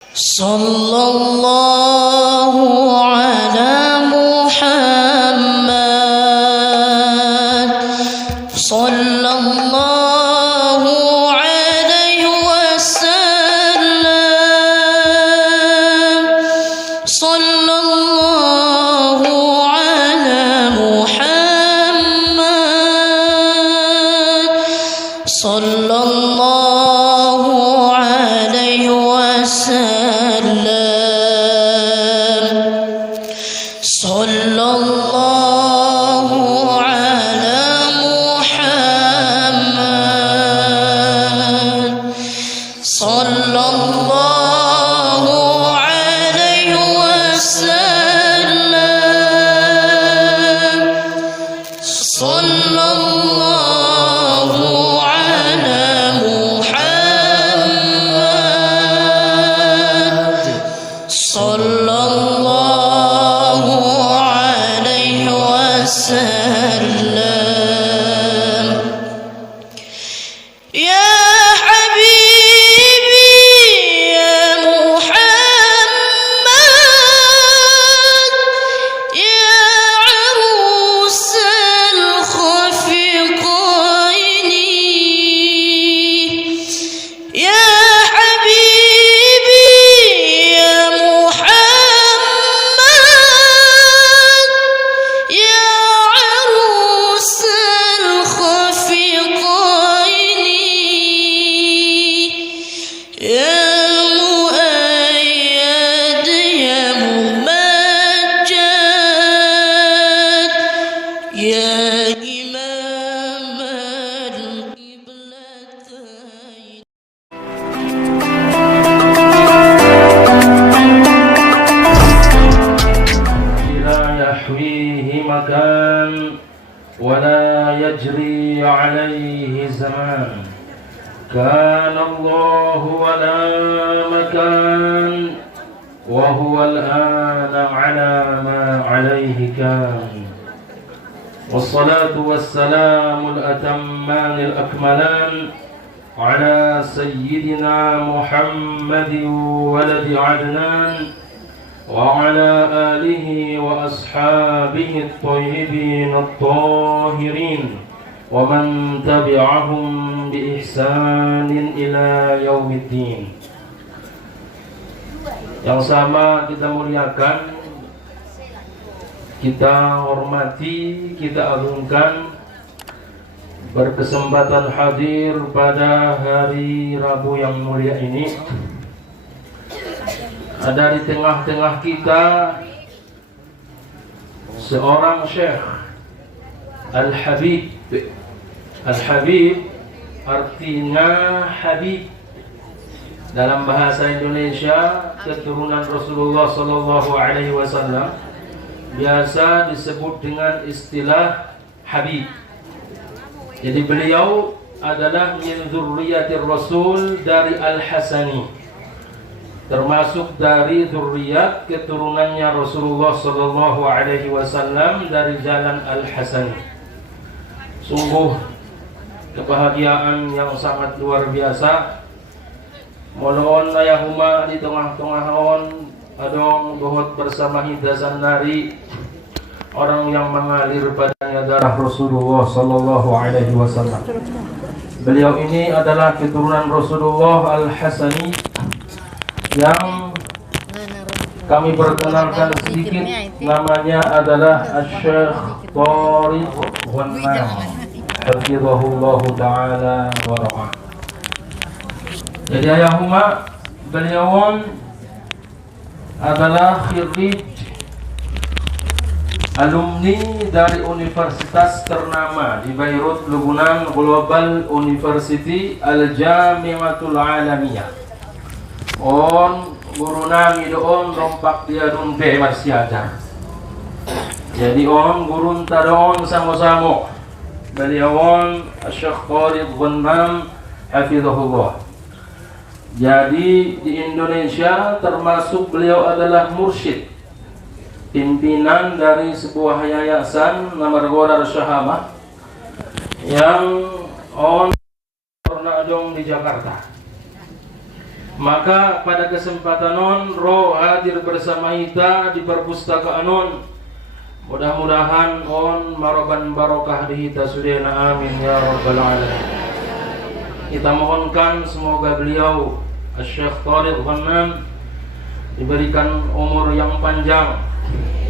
Sallallahu ala Muhammad sallallahu alaihi wasallam sallallahu ala Muhammad sallallahu alaihi wasallam sallallahu ala Muhammad sallallahu alaihi wasallam sallallahu ala Muhammad sallallahu alaihi wasallam. Ya habibi ya Muhammad ya arusal khafiqaini ya habibi ya Muhammad ya arusal khafiqaini ya muayyad ya mumajjad ya imam al-qiblatain. لا يحويه مكان ولا يجري عليه زمان. كان الله ولا مكان وهو الآن على ما عليه كان. والصلاة والسلام الأتمان الأكملان على سيدنا محمد ولد عدنان وعلى آله وأصحابه الطيبين الطاهرين ومن تبعهم بإحسان إلى يوم الدين. Yang sama kita muliakan, kita hormati, kita agungkan, berkesempatan hadir pada hari Rabu yang mulia ini. Ada di tengah-tengah kita seorang Syekh Al-Habib. Al-Habib artinya Habib. Dalam bahasa Indonesia, keturunan Rasulullah sallallahu alaihi wasallam biasa disebut dengan istilah Habib. Jadi beliau adalah min dzurriyyatir Rasul dari Al-Hasani, termasuk dari zuriat keturunannya Rasulullah sallallahu alaihi wasallam dari jalan Al-Hasani. Sungguh kebahagiaan yang sangat luar biasa. Mohon ayahuma di tengah-tengahon adong dohot bersama hidasan nari orang yang mengalir padanya darah Rasulullah sallallahu alaihi wasallam. Beliau ini adalah keturunan Rasulullah Al-Hasani yang kami perkenalkan sedikit. Namanya adalah Asy-Syaikh Thariq Ghannam hafizahullah ta'ala wa ra'ah. Jadi ayahuma beliau adalah khirij alumni dari universitas ternama di Beirut, Lebanon, Global University Al-Jami'atul Alamiyah. On guru nami doon rompak dia dunte marsiajar. Jadi on gurun tadon samo-samo. Beliau Asy-Syaikh Thariq Ghannam hafizahullah. Jadi di Indonesia termasuk beliau adalah mursyid, pimpinan dari sebuah yayasan Namargora Syahamah yang on pernah dong di Jakarta. Maka pada kesempatan non roh hadir bersama kita di perpustakaan non. Mudah-mudahan on maroban barokah di kita sudena, amin ya rabbal alamin. Kita mohonkan semoga beliau Syekh Thariq Ghannam diberikan umur yang panjang,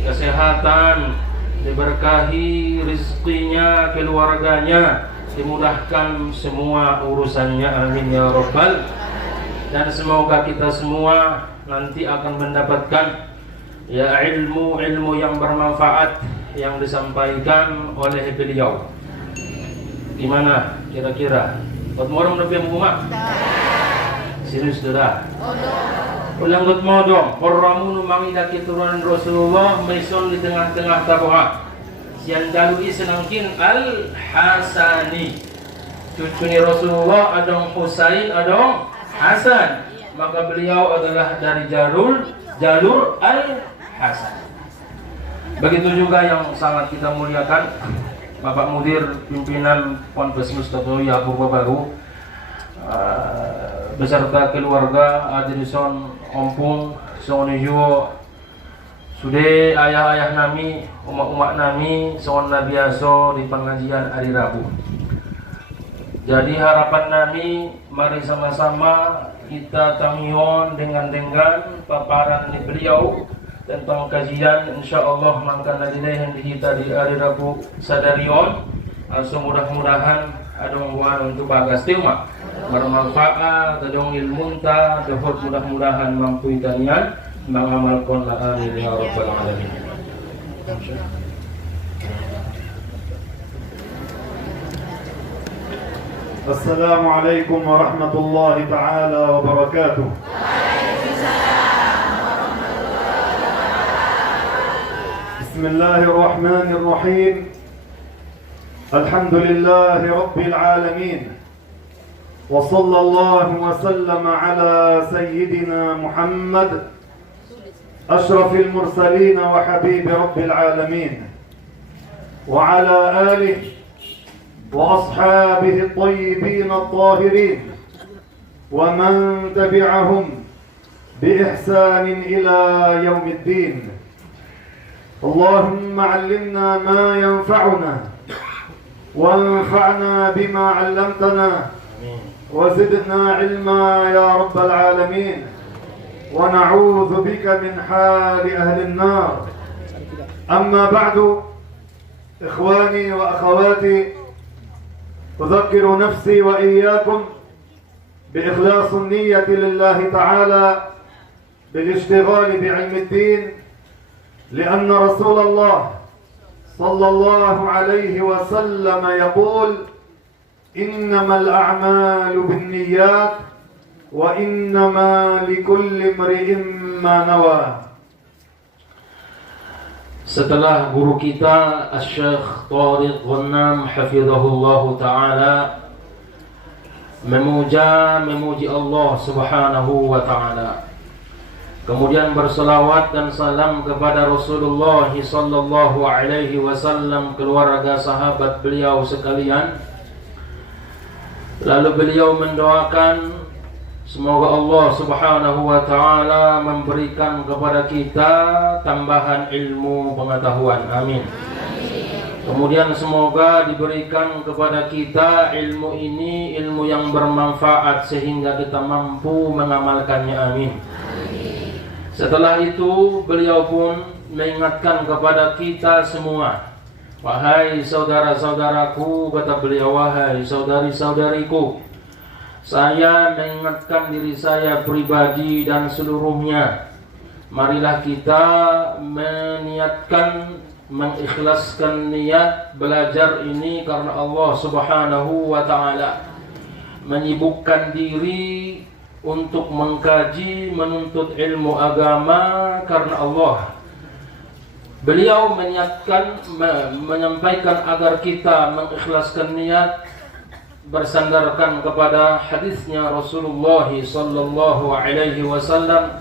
kesehatan, diberkahi rizkinya, keluarganya, dimudahkan semua urusannya, amin ya rabbal. Dan semoga kita semua nanti akan mendapatkan ya ilmu yang bermanfaat yang disampaikan oleh beliau. Gimana kira-kira? Buat orang lebih mumak? Serius sudah? Ulang buat modong. Orang mangida keturunan Rasulullah meson di tengah-tengah tabuha. Sian dalui senangkin Al-Hasani. Cucu Rasulullah adong Husain, adong Hasan, maka beliau adalah dari jalur Al-Hasan. Begitu juga yang sangat kita muliakan Bapak Mudir pimpinan Ponpes Mustatoya Purwobaru beserta keluarga Adirison Ompung Soniju sudah ayah-ayah nami, umat-umat nami son biasa di pengajian hari Rabu. Jadi harapan nami, mari sama-sama kita tamion dengan paparan di beliau tentang kajian, insyaallah mangkan nadilehan kita di hari Rabu sadarion. So mudah-mudahan ada menggunakan untuk bagas tema bermanfaat, tadong ilmunta, dapat mudah-mudahan mampu itanian mengamalkan la amin ya rabbal alamin. السلام عليكم ورحمة الله تعالى وبركاته. بسم الله الرحمن الرحيم. الحمد لله رب العالمين، وصلى الله وسلم على سيدنا محمد أشرف المرسلين وحبيب رب العالمين، وعلى آله وأصحابه الطيبين الطاهرين، ومن تبعهم بإحسان إلى يوم الدين. اللهم علمنا ما ينفعنا وانفعنا بما علمتنا وزدنا علما يا رب العالمين، ونعوذ بك من حال أهل النار. أما بعد، إخواني وأخواتي، أذكر نفسي وإياكم بإخلاص النية لله تعالى بالاشتغال بعلم الدين، لأن رسول الله صلى الله عليه وسلم يقول: إنما الأعمال بالنيات وإنما لكل امرئ ما نوى. Setelah guru kita Syekh Thariq Ghannam hafizahullah ta'ala memuji Allah subhanahu wa ta'ala, kemudian berselawat dan salam kepada Rasulullah sallallahu alaihi wasallam, keluarga sahabat beliau sekalian, lalu beliau mendoakan semoga Allah subhanahu wa ta'ala memberikan kepada kita tambahan ilmu pengetahuan, amin. Kemudian semoga diberikan kepada kita ilmu ini, ilmu yang bermanfaat sehingga kita mampu mengamalkannya, amin. Setelah itu beliau pun mengingatkan kepada kita semua, wahai saudara-saudaraku, kata beliau, wahai saudari-saudariku, saya mengingatkan diri saya pribadi dan seluruhnya, marilah kita meniatkan, mengikhlaskan niat belajar ini karena Allah subhanahu wa ta'ala, menyibukkan diri untuk mengkaji, menuntut ilmu agama karena Allah. Beliau menyampaikan agar kita mengikhlaskan niat bersandarkan kepada hadisnya Rasulullah sallallahu alaihi wasallam,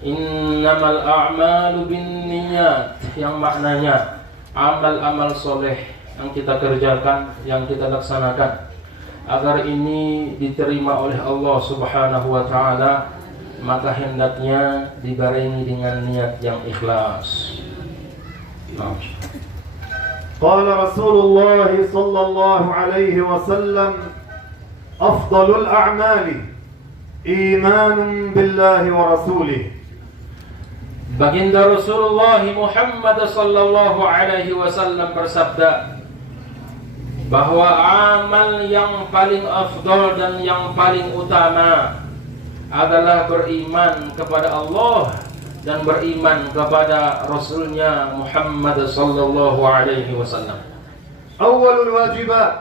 innamal a'malu binniyat, yang maknanya amal-amal soleh yang kita kerjakan, yang kita laksanakan agar ini diterima oleh Allah Subhanahu wa taala, maka hendaknya dibarengi dengan niat yang ikhlas. قال رسول الله صلى الله عليه وسلم أفضل الأعمال إيمان بالله ورسوله. Baginda Rasulullah Muhammad sallallahu alaihi wasallam bersabda bahwa amal yang paling afdal dan yang paling utama adalah beriman kepada Allah dan beriman kepada Rasulnya Muhammad sallallahu alaihi wasallam. أول الواجبات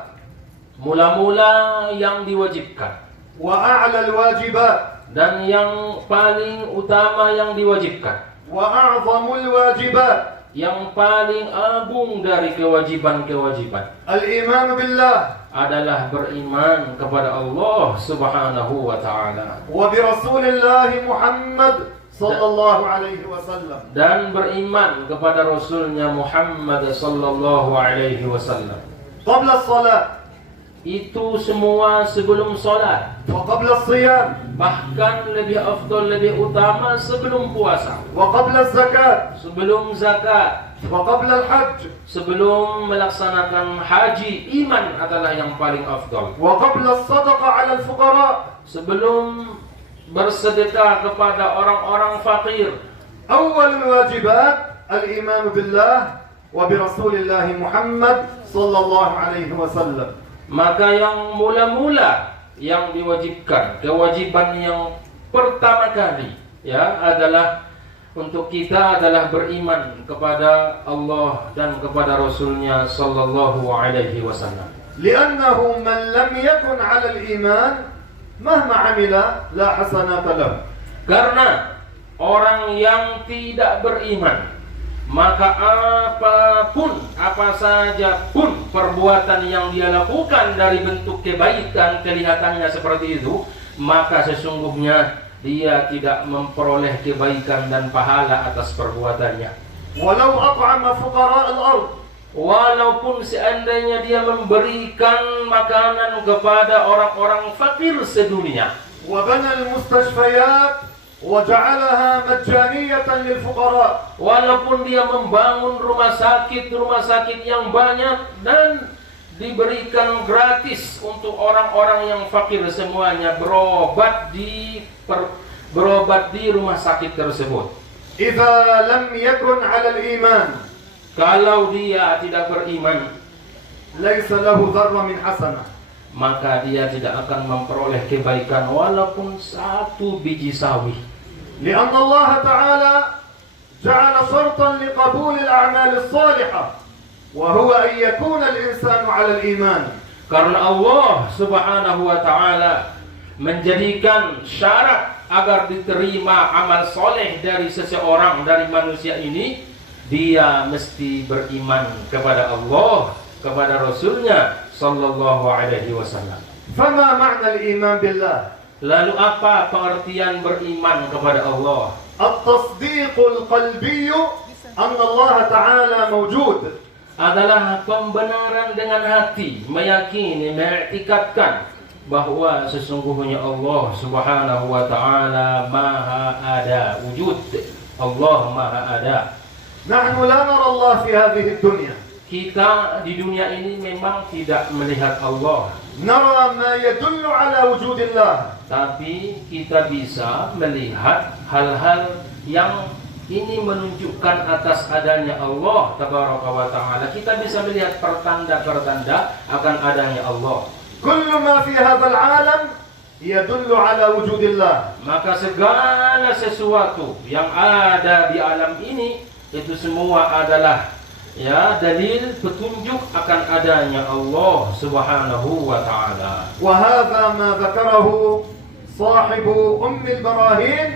Mula-mula yang diwajibkan وأعلى الواجبات dan yang paling utama yang diwajibkan, وأعظم الواجبات yang paling agung dari kewajiban-kewajiban الإيمان بالله adalah beriman kepada Allah Subhanahu wa taala وبرسول الله محمد صلى الله عليه وسلم. dan beriman kepada Rasulnya Muhammad sallallahu alaihi wasallam. قبل الصلاة Itu semua sebelum salat, وقبل الصيام bahkan lebih afdal, lebih utama sebelum puasa, وقبل الزكاة sebelum zakat, وقبل الحج sebelum melaksanakan haji. Iman adalah yang paling afdal. وقبل الصدقة على الفقراء. Sebelum bersedekah kepada orang-orang fakir. أول الواجبات الإيمان بالله وبرسول الله محمد صلى الله عليه وسلم. Maka yang mula-mula yang diwajibkan, kewajiban yang pertama kali ya adalah untuk kita adalah beriman kepada Allah dan kepada Rasulnya sallallahu alaihi wasallam. لأنه من لم يكن على الإيمان مهما عمل لا حسنات له. Karena orang yang tidak beriman, maka apa saja pun perbuatan yang dia lakukan dari bentuk kebaikan kelihatannya seperti itu, maka sesungguhnya dia tidak memperoleh kebaikan dan pahala atas perbuatannya. ولو أطعم فقراء الأرض. Walaupun seandainya dia memberikan makanan kepada orang-orang fakir sedunia, وبنى المستشفيات وجعلها مجانية للفقراء. walaupun dia membangun rumah sakit yang banyak dan diberikan gratis untuk orang-orang yang fakir semuanya berobat di rumah sakit tersebut. إذا لم يكن على الإيمان Kalau dia tidak beriman, ليس له ذرة من حسنة. maka dia tidak akan memperoleh kebaikan walaupun satu biji sawi. لأن الله تعالى جعل شرطا لقبول الأعمال الصالحة وهو أن يكون الإنسان على الإيمان. Karena Allah Subhanahu wa taala menjadikan syarat agar diterima amal soleh dari seseorang, dari manusia ini, dia mesti beriman kepada Allah, kepada Rasulnya sallallahu alaihi wasallam. فما معنى الإيمان بالله؟ Lalu apa pengertian beriman kepada Allah? التصديق القلبي أن الله تعالى موجود. Adalah pembenaran dengan hati, meyakini, mengiktikadkan bahwa sesungguhnya Allah Subhanahu wa taala maha ada, wujud. Allah maha ada. نحن لا نرى الله في هذه الدنيا. Kita di dunia ini memang tidak melihat Allah, نرى ما يدل على وجود الله. tapi kita bisa melihat hal-hal yang ini menunjukkan atas adanya Allah Tabaraka wa Ta'ala. Kita bisa melihat pertanda-pertanda akan adanya Allah. كل ما في هذا العالم يدل على وجود الله. Maka segala sesuatu yang ada di alam ini itu semua adalah ya dalil petunjuk akan adanya Allah Subhanahu wa taala. وهذا ما ذكره صاحب البراهين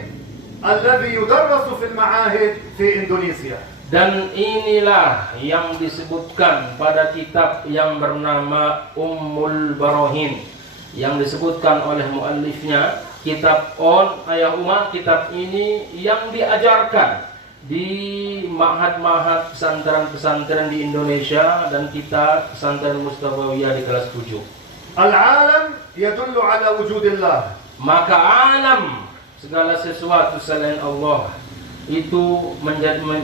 الذي يدرس في المعاهد في إندونيسيا. Dan inilah yang disebutkan pada kitab yang bernama Ummul Barahin, yang disebutkan oleh muallifnya, kitab Ayah Umar. Kitab ini yang diajarkan di ma'had-ma'had pesantren-pesantren di Indonesia dan kita pesantren Mustafawiyah di kelas 7. العالم يدل على وجود الله. Maka alam, segala sesuatu selain Allah itu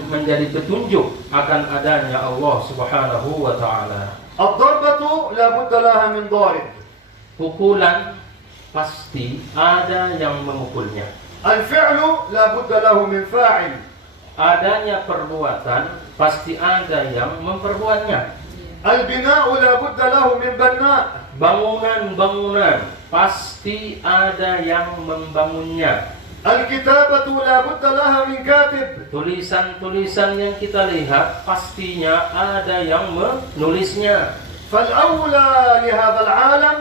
menjadi petunjuk akan adanya Allah Subhanahu wa taala. الضربة لا بد لها من ضارب. Pukulan pasti ada yang memukulnya. الفعل لا بد له من فاعل. Adanya perbuatan pasti ada yang memperbuatnya. البناء لا بد له من بناء. Bangunan-bangunan pasti ada yang membangunnya. الكتابة لا بد لها من كاتب. Tulisan-tulisan yang kita lihat pastinya ada yang menulisnya. فالأولى لهذا العالم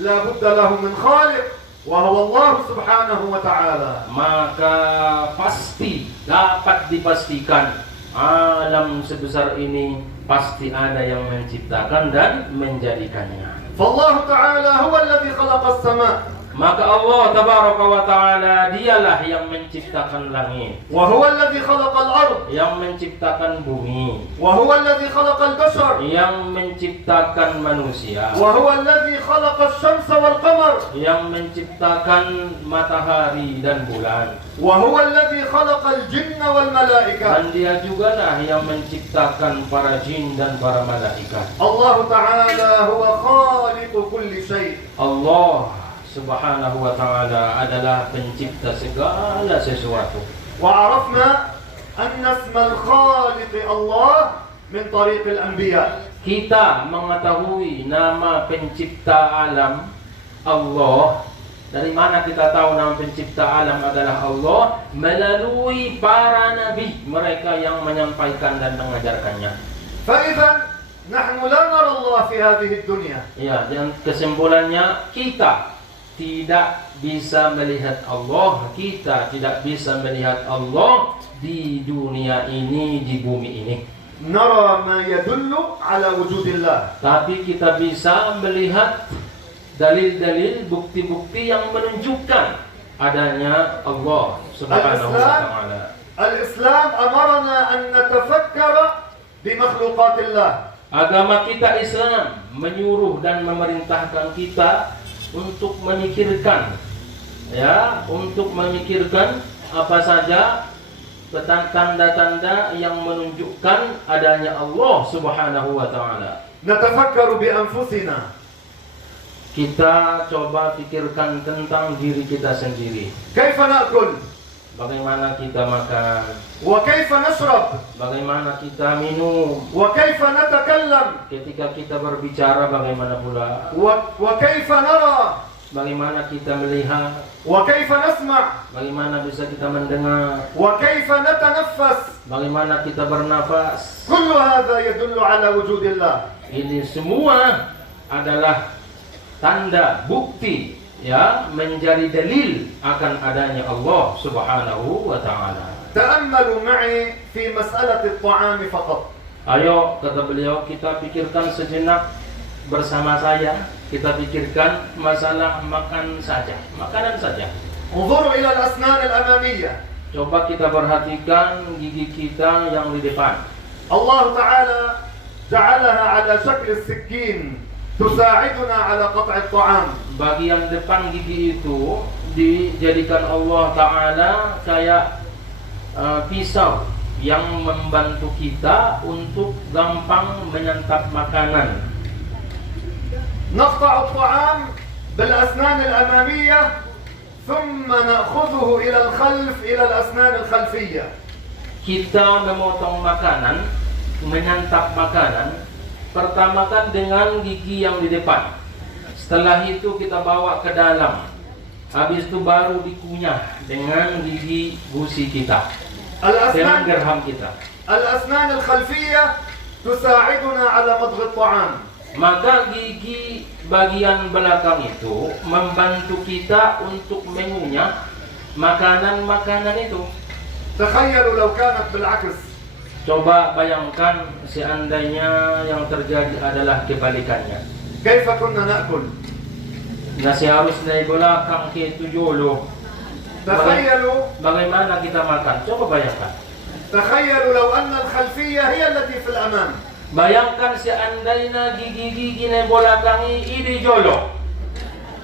لا بد له من خالق وهو الله سبحانه وتعالى. Maka pasti dapat dipastikan alam sebesar ini pasti ada yang menciptakan dan menjadikannya. فالله تعالى هو الذي خلق السماء. Maka Allah Tabaraka wa Ta'ala dialah yang menciptakan langit, وهو الذي خلق الأرض. yang menciptakan bumi, وهو الذي خلق البشر. yang menciptakan manusia, وهو الذي خلق الشمس والقمر. yang menciptakan matahari dan bulan. وهو الذي خلق الجن والملائكة. Dan dia juga lah yang menciptakan para jin dan para malaikat. الله تعالى هو خالق كل شيء. Allah Subhanahu wa Ta'ala adalah pencipta segala sesuatu. وعرفنا أن اسم الخالق الله من طريق الأنبياء. Kita mengetahui nama pencipta alam Allah. Dari mana kita tahu nama pencipta alam adalah Allah? Melalui para nabi, mereka yang menyampaikan dan mengajarkannya. فإذا نحن لا نرى الله في هذه الدنيا. Ya, dan kesimpulannya kita tidak bisa melihat Allah, kita tidak bisa melihat Allah di dunia ini, di bumi ini. نرى ما يدل على وجود الله. Tapi kita bisa melihat dalil-dalil, bukti-bukti yang menunjukkan adanya Allah Subhanahu wa Ta'ala. الإسلام أمرنا أن نتفكر بمخلوقات الله. Agama kita Islam menyuruh dan memerintahkan kita untuk memikirkan, ya, untuk memikirkan apa saja tanda-tanda yang menunjukkan adanya Allah Subhanahu wa Ta'ala. نتفكر بأنفسنا. Kita coba pikirkan tentang diri kita sendiri. كيف نأكل؟ Bagaimana kita makan, وكيف نشرب؟ bagaimana kita minum, وكيف نتكلم؟ ketika kita berbicara bagaimana pula, وكيف نرى؟ bagaimana kita melihat, وكيف نسمع؟ bagaimana bisa kita mendengar, وكيف نتنفس؟ bagaimana kita bernafas. كل هذا يدل على وجود الله. Ini semua adalah tanda, bukti, ya, menjadi dalil akan adanya Allah Subhanahu wa Ta'ala. تأملوا معي في مسألة الطعام فقط. Ayo, kata beliau, kita pikirkan sejenak bersama saya. Kita pikirkan masalah makan saja, makanan saja. انظروا إلى الأسنان الأمامية. Coba kita perhatikan gigi kita yang di depan. الله تعالى جعلها على شكل السكين تساعدنا على قطع الطعام. Bagian depan gigi itu dijadikan Allah Ta'ala kayak pisau yang membantu kita untuk gampang menyantap makanan. نقطع الطعام بالأسنان الأمامية ثم نأخذه إلى الخلف إلى الأسنان الخلفية. Kita memotong makanan, menyantap makanan, pertama kan dengan gigi yang di depan. Setelah itu kita bawa ke dalam. Habis itu baru dikunyah dengan gigi gusi kita, dengan gerham kita. الأسنان الخلفية تساعدنا على مضغ الطعام. Maka gigi bagian belakang itu membantu kita untuk mengunyah makanan-makanan itu. تخيلوا لو كانت بالعكس. Coba bayangkan seandainya yang terjadi adalah kebalikannya. كيف كنا نأكل؟ Nah, seharusnya di belakang itu dulu. تخيلوا Bagaimana kita makan? Coba bayangkan. تخيلوا لو أن الخلفية هي التي في الأمام. Bayangkan seandainya gigi-gigi ne bolakangi idi jolo.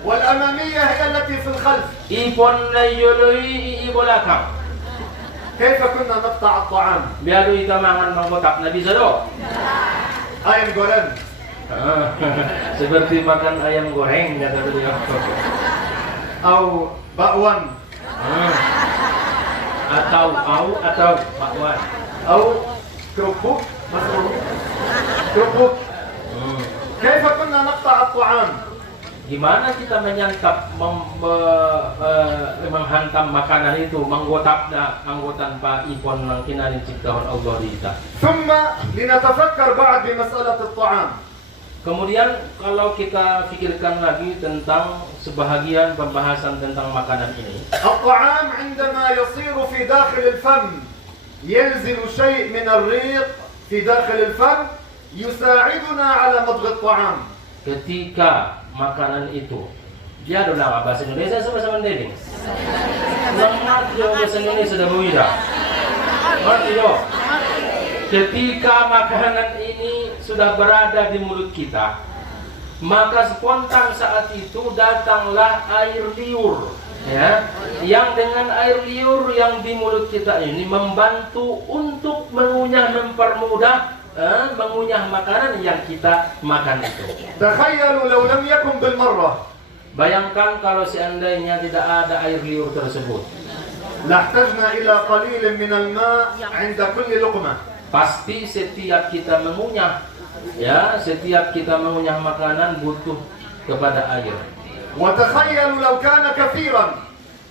والأمامية هي التي في الخلف. Ipon na yoloi i bolakang. كيف كنا نقطع الطعام؟ Biado ita mangan mangkotak na bisa do. ayam goreng. Seperti makan ayam goreng kata beliau. أو بأون. Atau bakwan. أو كركوك. كركوك. كيف كنا نقطع الطعام؟ Gimana kita menyantap, menghantam makanan itu, menggotak tanpa ipon ng kinanin ciptaan Allah di kita. ثم لنتفكر بعد بمسألة الطعام. Kemudian kalau kita pikirkan lagi tentang sebahagian pembahasan tentang makanan ini. الطعام عندما يصير في داخل الفم ينزل شيء من الريق في داخل الفم يساعدنا على مضغ الطعام. Ketika makanan itu dia adalah bahasa Indonesia sama-sama Dewi. Lemah yo bahasa Indonesia sudah muida. Mati yo. Ketika makanan ini sudah berada di mulut kita, maka spontan saat itu datanglah air liur, ya, yang dengan air liur yang di mulut kita ini membantu untuk mengunyah, mempermudah mengunyah makanan yang kita makan itu. تخيلوا لو لم يكن بالمرة. Bayangkan kalau seandainya tidak ada air liur tersebut. لاحتجنا إلى قليل من الماء عند كل لقمة. Pasti setiap kita mengunyah, ya, setiap kita mengunyah makanan butuh kepada air. وتخيلوا لو كان كثيرا.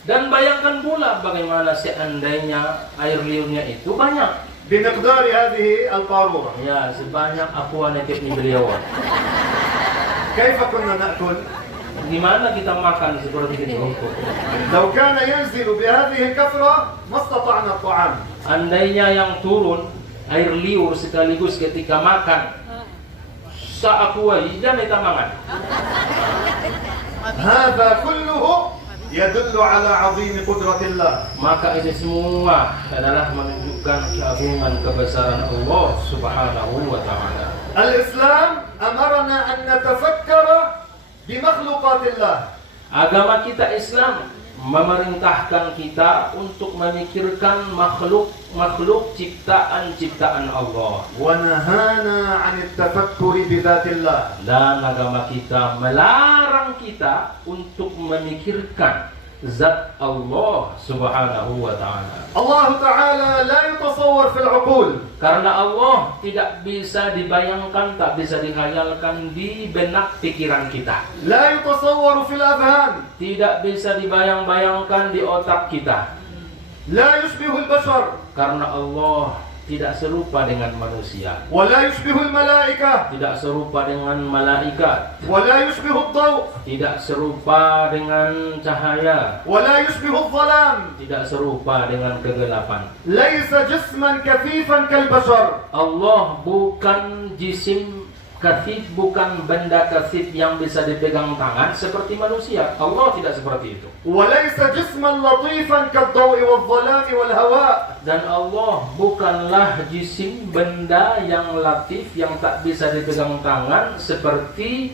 Dan bayangkan pula bagaimana seandainya air liurnya itu banyak. بمقدار هذه القارورة. Ya, sebanyak aqua netek ni beliau. كيف كنا نأكل؟ Gimana kita makan seperti itu? لو كان ينزل بهذه الكثرة ما استطعنا الطعام. Andainya yang turun air liur sekaligus ketika makan, sa aqua dan kita makan. هذا كله يدل على عظيم قدرة الله. Maka ini semua adalah menunjukkan keagungan kebesaran Allah Subhanahu wa taala. الإسلام أمرنا أن نتفكر بمخلوقات الله. Agama kita Islam memerintahkan kita untuk memikirkan makhluk ciptaan Allah. ونهانا عن التفكر بذات الله. Dan agama kita melarang kita untuk memikirkan zat Allah Subhanahu wa taala. الله تعالى لا يتصور في العقول. Karena Allah tidak bisa dibayangkan, tak bisa dikhayalkan di benak pikiran kita. لا يتصور في الأذهان. Tidak bisa dibayang-bayangkan di otak kita. لا يشبه البشر. Karena Allah tidak serupa dengan manusia, ولا يشبه الملائكة. tidak serupa dengan malaikat, ولا يشبه الضوء. tidak serupa dengan cahaya, ولا يشبه الظلام. tidak serupa dengan kegelapan. ليس جسما كثيفا كالبشر. Allah bukan jisim kathif, bukan benda kathif yang bisa dipegang tangan seperti manusia. Allah tidak seperti itu. وليس جسما لطيفا كالضوء والظلام والهواء. Dan Allah bukanlah jisim benda yang latif yang tak bisa dipegang tangan seperti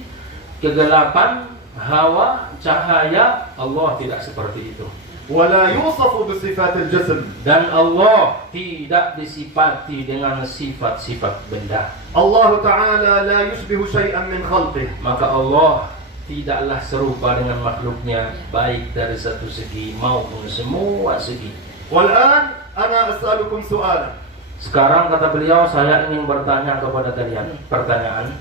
kegelapan, hawa, cahaya. Allah tidak seperti itu. ولا يوصف بصفات الجسم. Dan Allah tidak disifati dengan sifat-sifat benda. الله تعالى لا يشبه شيئا من خلقه. Maka Allah tidaklah serupa dengan makhluknya, baik dari satu segi maupun semua segi. والآن أنا أسألكم سؤالا. Sekarang kata beliau, saya ingin bertanya kepada kalian pertanyaan.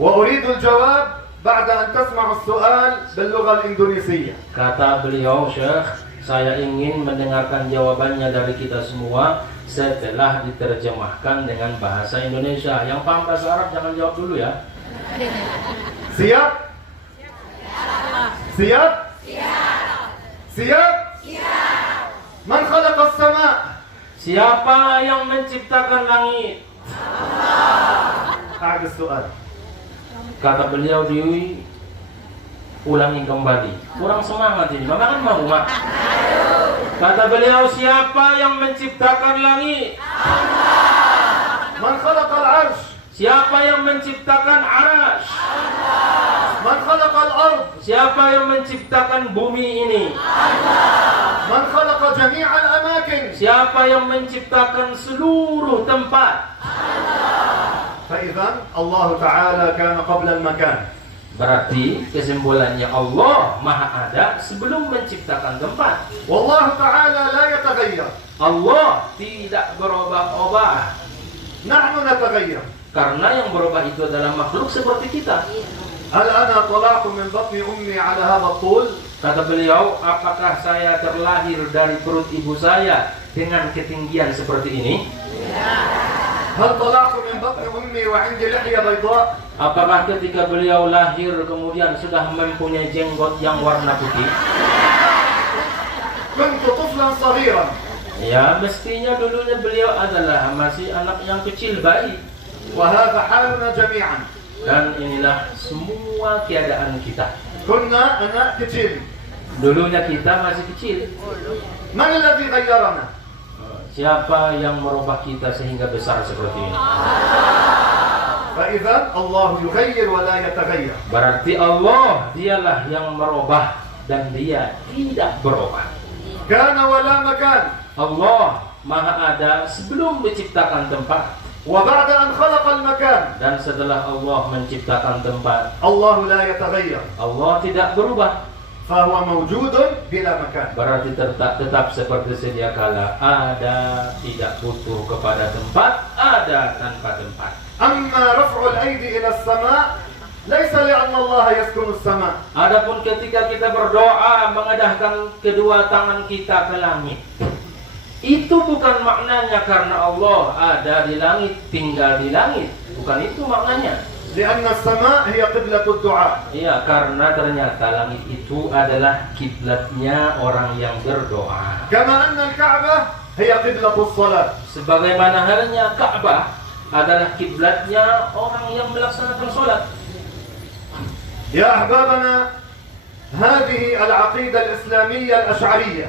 وأريد الجواب بعد أن تسمعوا السؤال باللغة الإندونيسية. Kata beliau, Syekh, saya ingin mendengarkan jawabannya dari kita semua setelah diterjemahkan dengan bahasa Indonesia. Yang paham bahasa Arab jangan jawab dulu ya. siap? siap? siap? من خلق السماء؟ Siapa yang menciptakan langit? أعد السؤال. Kata beliau ulangi kembali. Kurang semangat ini. Mama kan mau, Mak. Kata beliau, siapa yang menciptakan langit? من خلق العرش؟ Siapa yang menciptakan Arsy? من خلق الأرض؟ Siapa yang menciptakan bumi ini? من خلق جميع الأماكن؟ Siapa yang menciptakan seluruh tempat? فإذا الله تعالى كان قبل المكان. Berarti kesimpulannya Allah Maha ada sebelum menciptakan tempat. والله تعالى لا يتغير. Allah tidak berubah-ubah. نحن نتغير. Karena yang berubah itu adalah makhluk seperti kita. هل أنا طلعت من بطن أمي على هذا الطول؟ Kata beliau, apakah saya terlahir dari perut ibu saya dengan ketinggian seperti ini? هل طلعت من بطن أمي وعندي لحية بيضاء؟ Apakah ketika beliau lahir kemudian sudah mempunyai jenggot yang warna putih? كنت طفلا صغيرا. Ya, mestinya dulunya beliau adalah masih anak yang kecil bayi. وهذا حالنا جميعا. Dan inilah semua keadaan kita. كنا أنا كتير. Dulunya kita masih kecil. من الذي غيرنا؟ Siapa yang merubah kita sehingga besar seperti ini? فإذا الله يغير ولا يتغير. Berarti Allah dialah yang merubah dan dia tidak berubah. كان ولا مكان. Allah Maha ada sebelum menciptakan tempat. وبعد أن خلق المكان Dan setelah Allah menciptakan tempat, الله لا يتغير. Allah tidak berubah. فهو موجود بلا مكان. Berarti tetap seperti sedia kala, ada, tidak butuh kepada tempat, ada tanpa tempat. أما رفع الأيدي إلى السماء ليس لأن الله يسكن السماء. Adapun ketika kita berdoa mengadahkan kedua tangan kita ke langit, itu bukan maknanya karena Allah ada di langit, tinggal di langit. Bukan itu maknanya. لأن السماء هي قبلة الدعاء. Iya, karena ternyata langit itu adalah kiblatnya orang yang berdoa. كما أن الكعبة هي قبلة الصلاة. Sebagaimana halnya Ka'bah adalah kiblatnya orang yang melaksanakan sholat. يا أحبابنا هذه العقيدة الإسلامية الأشعرية.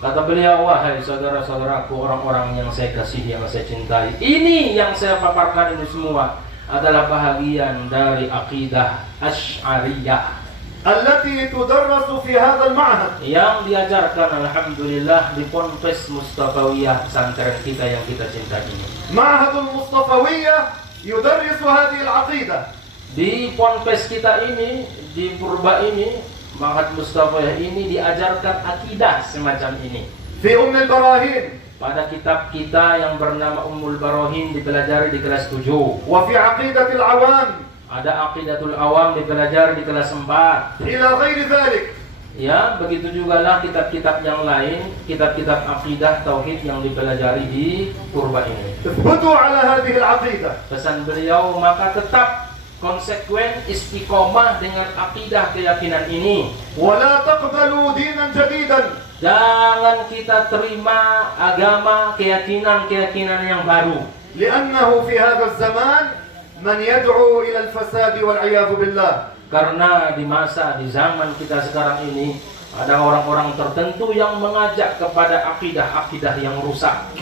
Kata beliau, wahai saudara-saudaraku, orang-orang yang saya kasihi, yang saya cintai, ini yang saya paparkan ini semua adalah bahagian dari akidah Asy'ariyah التي تدرس في هذا المعهد. yang diajarkan alhamdulillah di Ponpes Mustafawiyah pesantren kita yang kita cintai ini. معهد المصطفوية يدرس هذه العقيدة. Di Ponpes kita ini, di Purba ini, Ma'had Mustafawiyah ini diajarkan akidah semacam ini. في أم البراهين. Pada kitab kita yang bernama Ummul Barahin dipelajari di kelas 7. وفي عقيدة العوام. Ada Aqidatul Awam dipelajari di kelas 4. إلى غير ذلك. Ya, begitu juga lah kitab-kitab yang lain, kitab-kitab akidah tauhid yang dipelajari di Purba ini. اثبتوا على هذه العقيدة. Pesan beliau, maka tetap konsekuen istiqomah dengan akidah keyakinan ini. ولا تقبلوا دينا جديدا. Jangan kita terima agama keyakinan yang baru. لأنه في هذا الزمان من يدعو إلى الفساد والعياذ بالله. Karena di masa, di zaman kita sekarang ini ada orang-orang tertentu yang mengajak kepada akidah-akidah yang rusak.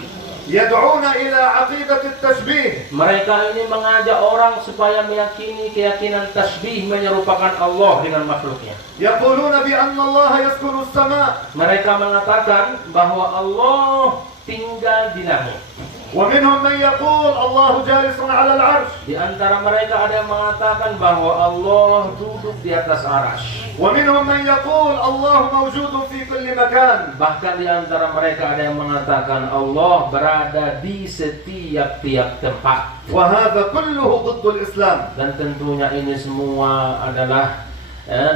يدعون إلى عقيدة التشبيه. Mereka ini mengajak orang supaya meyakini keyakinan tasbih menyerupakan Allah dengan makhluknya. يقولون بأن الله يسكن السماء. Mereka mengatakan bahwa Allah tinggal di langit. ومنهم من يقول الله جالس على العرش. Di antara mereka ada yang mengatakan bahwa Allah duduk di atas arasy. ومنهم من يقول الله موجود في كل مكان. Bahkan di antara mereka ada yang mengatakan Allah berada di setiap tempat. وهذا كله ضد الإسلام. Dan tentunya ini semua adalah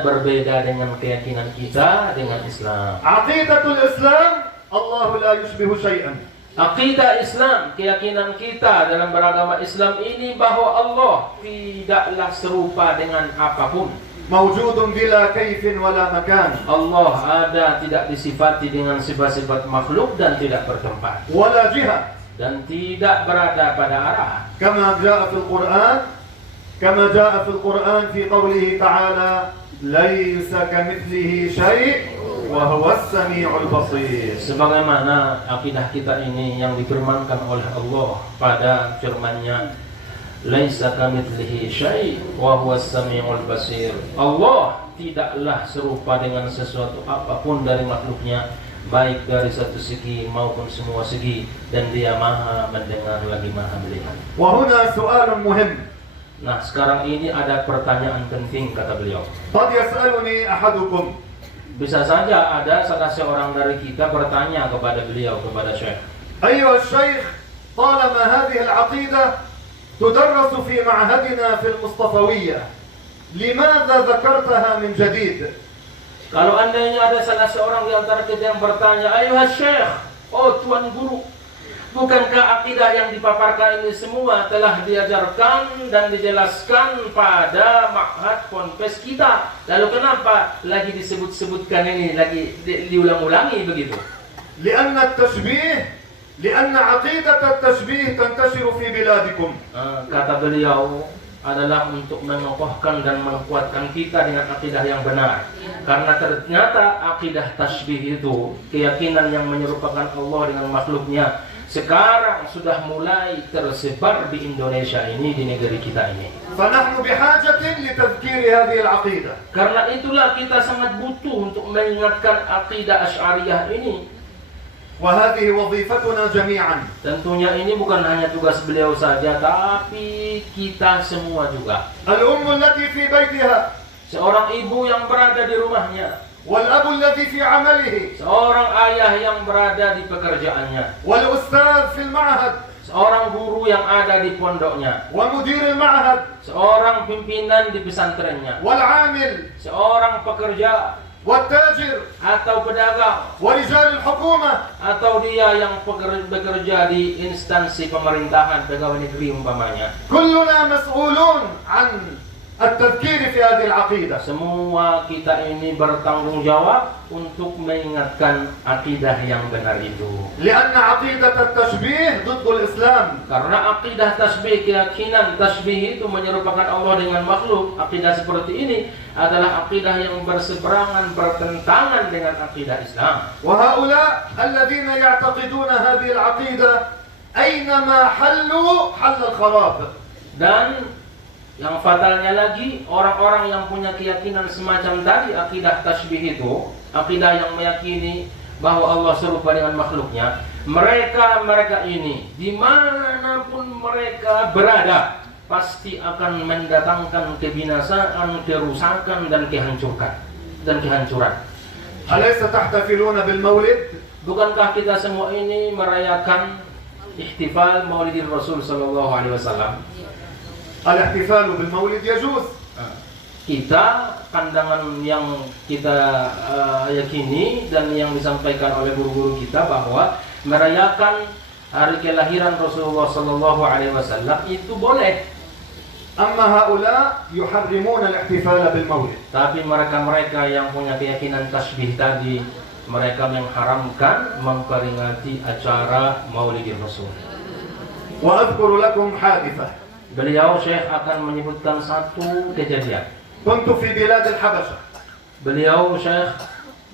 berbeda dengan keyakinan kita dengan Islam. عقيدة الإسلام الله لا يشبه شيئا. Akidah Islam, keyakinan kita dalam beragama Islam ini bahwa Allah tidaklah serupa dengan apapun. موجود بلا كيف ولا مكان. Allah ada, tidak disifati dengan sifat-sifat makhluk dan tidak bertempat ولا جهة. dan tidak berada pada arah. كما جاء في القرآن في قوله تعالى ليس كمثله شيء وهو السميع البصير. Sebagaimana akidah kita ini yang difirmankan oleh Allah pada firman-Nya, Laisa kamitslihi syai' wa huwas samiul basir. Allah tidaklah serupa dengan sesuatu apapun dari makhluknya, baik dari satu segi maupun semua segi, dan Dia Maha mendengar lagi Maha melihat. وهنا سؤال مهم. Nah, sekarang ini ada pertanyaan penting, kata beliau. قد يسألني أحدكم Bisa saja ada salah seorang dari kita bertanya kepada beliau, kepada Syekh, أيها الشيخ، طالما هذه العقيدة تدرس في معهدنا في المصطفوية، لماذا ذكرتها من جديد؟ kalau andainya ada salah seorang di antara kita yang bertanya, ayuhas Syekh, oh Tuan Guru, bukankah akidah yang dipaparkan ini semua telah diajarkan dan dijelaskan pada ma'had ponpes kita? Lalu kenapa lagi disebut-sebutkan ini, lagi diulang-ulangi begitu? لأن عقيدة التشبيه تنتشر في بلادكم. Kata beliau adalah untuk mengokohkan dan menguatkan kita dengan akidah yang benar. Karena ternyata akidah tasbih itu, keyakinan yang menyerupakan Allah dengan makhluknya, sekarang sudah mulai tersebar di Indonesia ini, di negeri kita ini. فنحن بحاجة لتذكير هذه العقيدة. Karena itulah kita sangat butuh untuk mengingatkan akidah Asy'ariyah ini. وهذه وظيفتنا جميعا. Tentunya ini bukan hanya tugas beliau saja, tapi kita semua juga. الأم التي في بيتها، Seorang ibu yang berada di rumahnya, والأب الذي في عمله، seorang ayah yang berada di pekerjaannya, والأستاذ في المعهد، seorang guru yang ada di pondoknya, ومدير المعهد، seorang pimpinan di pesantrennya, والعامل، seorang pekerja والتاجر، atau pedagang, ورجال الحكومة. atau dia yang bekerja di instansi pemerintahan, pegawai negeri umpamanya. كلنا مسؤولون عن التذكير في هذه العقيدة. Semua kita ini bertanggung jawab untuk mengingatkan akidah yang benar itu. لأن عقيدة التشبيه ضد الإسلام. Karena akidah tasbih, keyakinan tasbih itu menyerupakan Allah dengan makhluk, akidah seperti ini adalah akidah yang berseberangan, bertentangan dengan akidah Islam. وهؤلاء الذين يعتقدون هذه العقيدة أينما حلوا حل الخراب. Dan yang fatalnya lagi, orang-orang yang punya keyakinan semacam tadi, akidah tasbih itu, akidah yang meyakini bahwa Allah serupa dengan makhluknya, mereka ini dimanapun mereka berada pasti akan mendatangkan kebinasaan, kerusakan dan kehancuran. أليس تحتفلون بالمولد؟ Bukankah kita semua ini merayakan ihtifal Maulidin Rasul sallallahu alaihi wasallam? الاحتفال بالمولد يجوز. Kita, pandangan yang kita yakini dan yang disampaikan oleh guru-guru kita, bahwa merayakan hari kelahiran Rasulullah sallallahu alaihi wasallam itu boleh. أما هؤلاء يحرمون الاحتفال بالمولد. Tapi mereka yang punya keyakinan tasbih tadi, mereka mengharamkan memperingati acara Maulidin Rasul. وأذكر لكم حادثة. Beliau Syekh akan menyebutkan satu kejadian. كنت في بلاد الحبشة. Beliau Syekh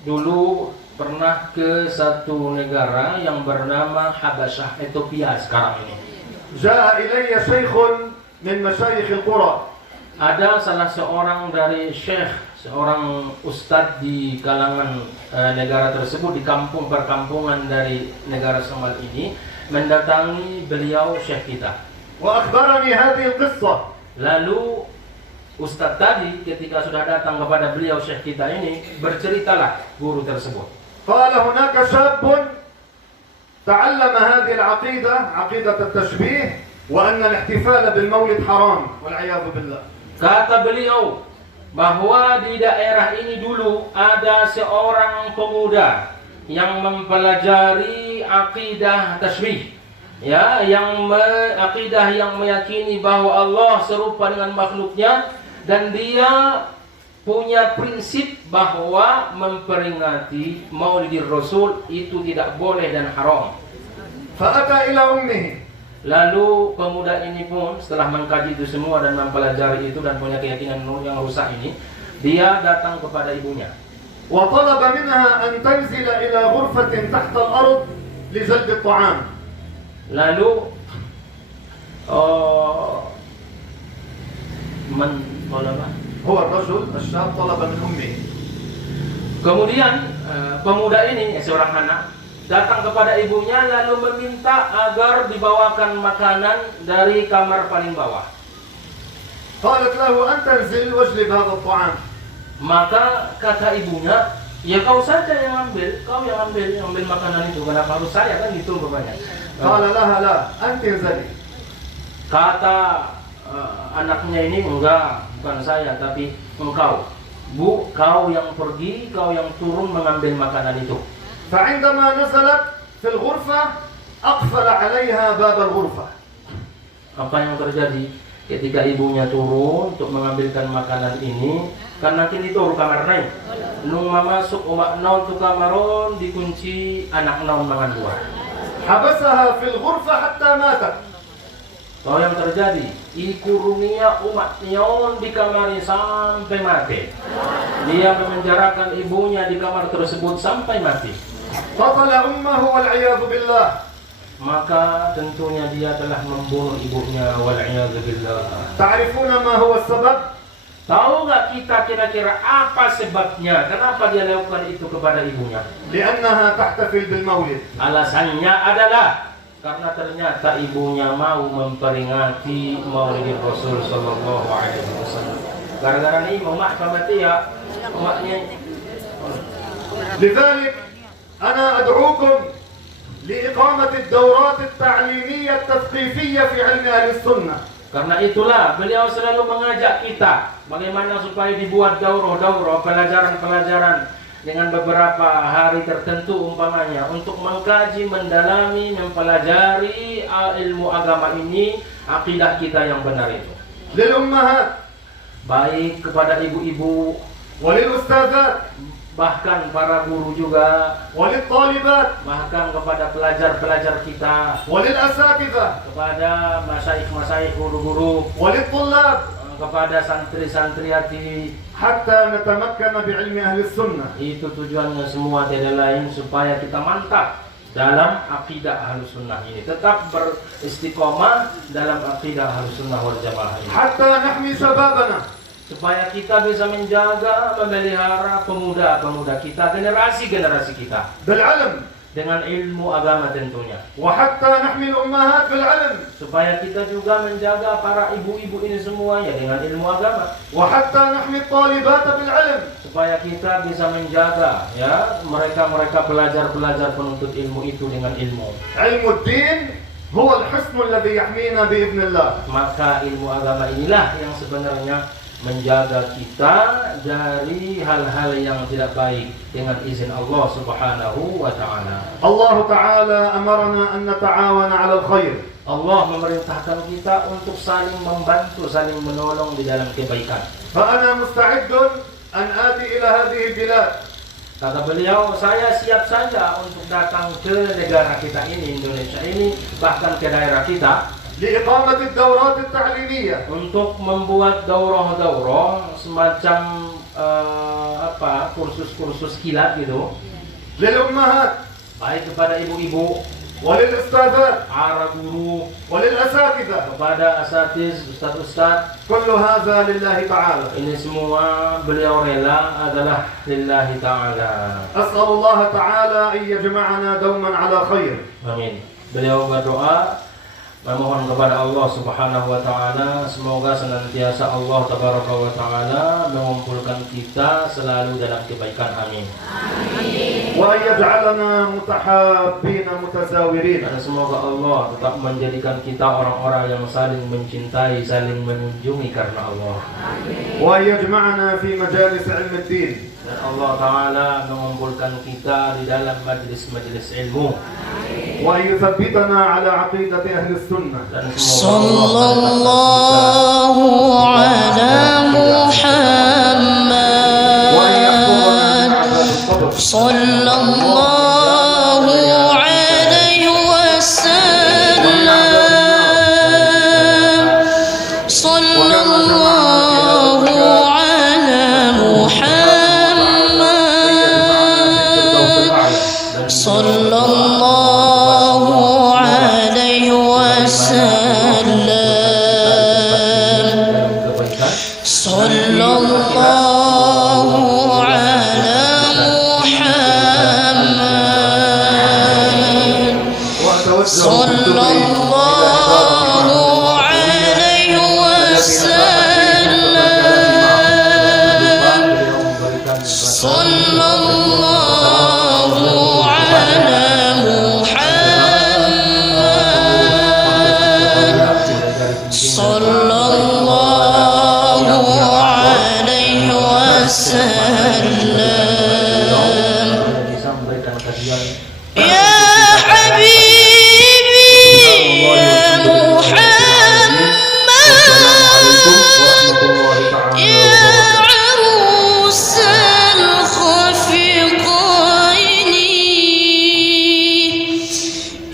dulu pernah ke satu negara yang bernama Habasyah, Ethiopia sekarang ini. جاء إلي شيخ من مشايخ القرى. Ada salah seorang dari Syekh, seorang ustadz di kalangan negara tersebut, di kampung perkampungan dari negara Somal ini, mendatangi beliau Syekh kita. وأخبرني هذه القصة. Lalu ustadz tadi ketika sudah datang kepada beliau Syekh kita ini, berceritalah guru tersebut. قال هناك شاب تعلم هذه العقيدة، عقيدة التشبيه، وأن الاحتفال بالمولد حرام والعياذ بالله. Kata beliau bahwa di daerah ini dulu ada seorang pemuda yang mempelajari akidah tasbih. Ya, akidah yang meyakini bahwa Allah serupa dengan makhluknya, dan dia punya prinsip bahwa memperingati Maulidin Rasul itu tidak boleh dan haram. فأتى إلى أمه. Lalu pemuda ini pun setelah mengkaji itu semua dan mempelajari itu dan punya keyakinan yang rusak ini, dia datang kepada ibunya. وطلب منها أن تنزل إلى غرفة تحت الأرض لجلب الطعام. Lalu Man talaba. هو الرجل الشاب طلب من أمه. Kemudian pemuda ini, seorang anak, datang kepada ibunya lalu meminta agar dibawakan makanan dari kamar paling bawah. قالت له أن تنزل واجلب هذا الطعام. Maka kata ibunya, ya kau saja yang ambil, kau yang ambil makanan itu, kenapa harus saya, kan gitu rupanya. قال لها لا أنت انزلي. Kata anaknya ini, enggak, bukan saya, tapi engkau. Bu, kau yang pergi, kau yang turun mengambil makanan itu. فعندما نزلت في الغرفة أقفل عليها باب الغرفة. Apa yang terjadi ketika ibunya turun untuk mengambilkan makanan ini? Karena kini turun kamar naik. Nung masuk umak non tu kamaron dikunci anak non mangan dua. حبسها في الغرفة حتى ماتت. Tahu yang terjadi? Ikurungia umat nyon di kamar ini sampai mati. Dia memenjarakan ibunya di kamar tersebut sampai mati. قتل أمه والعياذ بالله. Maka tentunya dia telah membunuh ibunya, wal'iyadzu billah. تعرفون ما هو السبب؟ Tahu nggak kita kira-kira apa sebabnya? Kenapa dia lakukan itu kepada ibunya? لأنها تحتفل بالمولد. Alasannya adalah karena ternyata ibunya mau memperingati Maulid Rasul sallallahu alaihi wasallam. Gara-gara ini mak mati ya, maknya. لذلك أنا أدعوكم لإقامة الدورات التعليمية التثقيفية في علم أهل السنة. Karena itulah beliau selalu mengajak kita bagaimana supaya dibuat daurah pelajaran-pelajaran dengan beberapa hari tertentu umpamanya untuk mengkaji, mendalami, mempelajari ilmu agama ini, akidah kita yang benar itu. للأمهات Baik kepada ibu-ibu, وللأستاذات bahkan para guru juga, وللطالبات bahkan kepada pelajar-pelajar kita, وللأساتذة kepada masyayikh, guru-guru, وللطلاب kepada santri-santriati. حتى نتمكن بعلم أهل السنة. Itu tujuannya semua tidak lain supaya kita mantap dalam akidah Ahlus Sunnah ini, tetap beristiqomah dalam akidah Ahlus Sunnah wal Jamaah ini, حتى نحمي شبابنا supaya kita bisa menjaga, memelihara pemuda-pemuda kita, generasi-generasi kita بالعلم dengan ilmu agama tentunya, وحتى نحمي الأمهات بالعلم supaya kita juga menjaga para ibu-ibu ini semuanya dengan ilmu agama, وحتى نحمي الطالبات بالعلم supaya kita bisa menjaga ya mereka pelajar-pelajar penuntut ilmu itu dengan ilmu. علم الدين هو الحصن الذي يحمينا بإذن الله. Maka ilmu agama inilah yang sebenarnya menjaga kita dari hal-hal yang tidak baik dengan izin Allah Subhanahu wa taala. الله تعالى أمرنا أن نتعاون على الخير. Allah memerintahkan kita untuk saling membantu, saling menolong di dalam kebaikan. فأنا مستعد أن آتي إلى هذه البلاد Kata beliau, saya siap saja untuk datang ke negara kita ini, Indonesia ini, bahkan ke daerah kita, لإقامة الدورات التعليمية untuk membuat daurah-daurah semacam kursus-kursus kilat gitu, للأمهات baik kepada ibu-ibu, وللأستاذات para guru, وللأساتذة. kepada asatiz, ustaz-ustaz. كل هذا لله تعالى. Ini semua beliau rela adalah lillahi ta'ala. أسأل الله تعالى أن يجمعنا دوما على خير. Amin. Beliau berdoa memohon kepada Allah Subhanahu wa taala semoga senantiasa Allah tabaraka wa taala mengumpulkan kita selalu dalam kebaikan. Amin. وأن يجعلنا متحابين متزاورين. Dan semoga Allah tetap menjadikan kita orang-orang yang saling mencintai, saling mengunjungi karena Allah. وأن يجمعنا في مجالس علم الدين. Dan Allah taala mengumpulkan kita di dalam majelis-majelis ilmu. وأن يثبتنا على عقيدة أهل السنة. Dan صلى الله على محمد صلى الله عليه وسلم صلى الله على محمد صلى الله عليه وسلم. sallallahu alaihi wasallam, sallallahu ala Muhammad, sallallahu alaihi wasallam. Ya Habibi ya Muhammad, ya arusal khafiqaini,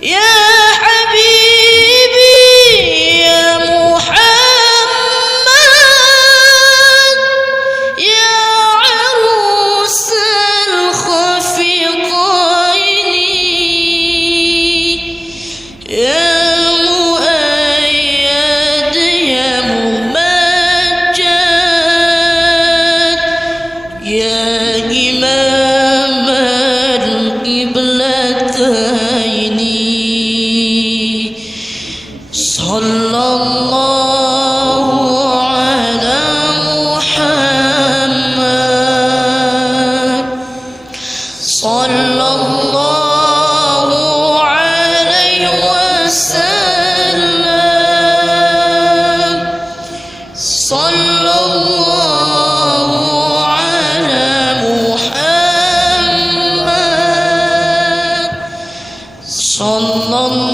ya Habibi ya Muhammad, ya arusal khafiqaini, ya muayyad ya mumajjad, ya imam al-qiblataini, sallallahu ala Muhammad, sallallahu alaihi wasallam, sallallahu ala Muhammad, sallallahu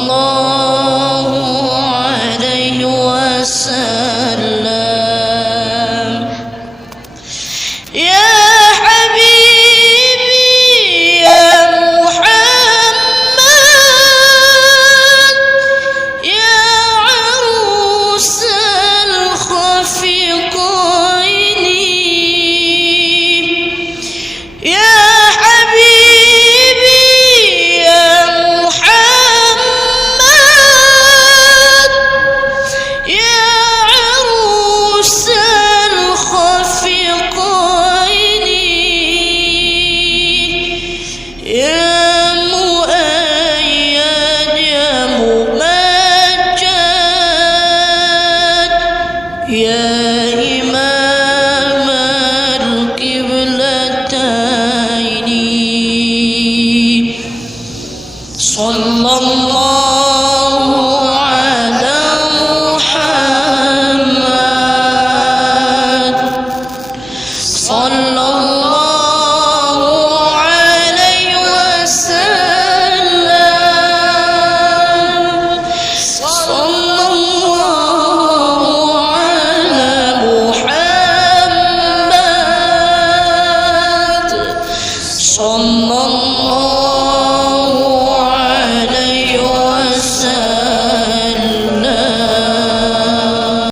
alaihi wasallam. Ya Habibi ya Muhammad, ya arusal khafiqaini, ya Habibi ya Muhammad, ya arusal khafiqaini, ya muayyad ya mumajjad, ya imam al-qiblataini, sallallahu ala Muhammad, sallallahu alaihi wasallam, sallallahu ala Muhammad, sallallahu